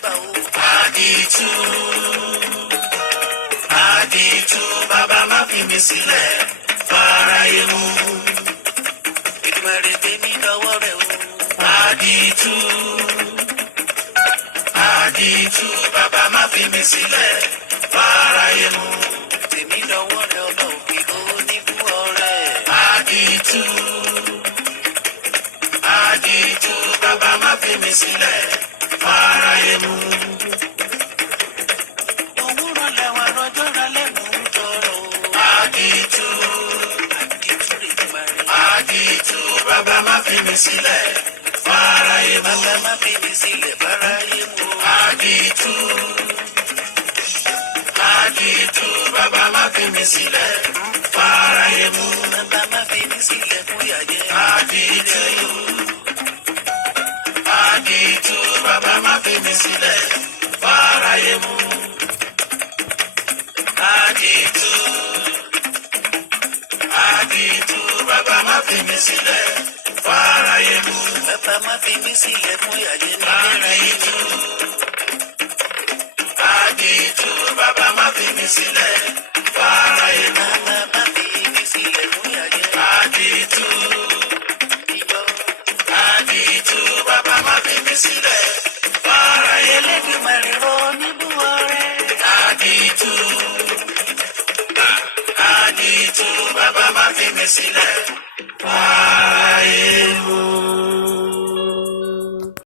gbà o. Àdìtú, àdìtú, bàbá má fi mi sílẹ̀ fáráyé mú. Èdùmàrè gbé mi lọ́wọ́ rẹ̀ o. Àdìtú, àdìtú, bàbá má fi mi sílẹ̀ fáráyé mú. Tèmi lọ́wọ́ rẹ̀ ọba òkè oníbú ọrẹ. Àdìtú, àdìtú, bàbá má fi mi sílẹ̀ fáráyé mú. Òwúrọ̀ làwọn àrọ́jọ́ ra lẹ́nu ń tọrọ o. Àdìtú, Àdìtú Èdùmàrè. àdìtú, bàbá má fi mi sílẹ̀ fáráyé mú. Bàbá má fi mi sílẹ̀ fáráyé mú o. Àdìtú, àdìtú, bàbá má fi mi sílẹ̀ fáráyé mú. Bàbá má fi mi sílẹ̀ fún ìyàjẹ́. Àdìtú, àdìtú, bàbá má fi mi sílẹ̀ fáráyé mú. Àdìtú, àdìtú, bàbá má fi mi sílẹ̀ fáráyé mú. Bàbá má fi mi sílẹ̀ fún ìyàjẹ́ nígbàráyé mú. Àdìtú, bàbá má fi mi sílẹ̀ fáráyé mú. Bàbá má fi mi sílẹ̀ fún ìyàjẹ́. Àdìtú, Ìjọ àdìtú, bàbá má fi mi sílẹ̀ fáráyé mú. Elédùmarè rọ oníbú ọrẹ. Àdìtú, àdìtú, bàbá má fi mi sílẹ̀ fáráyé mú.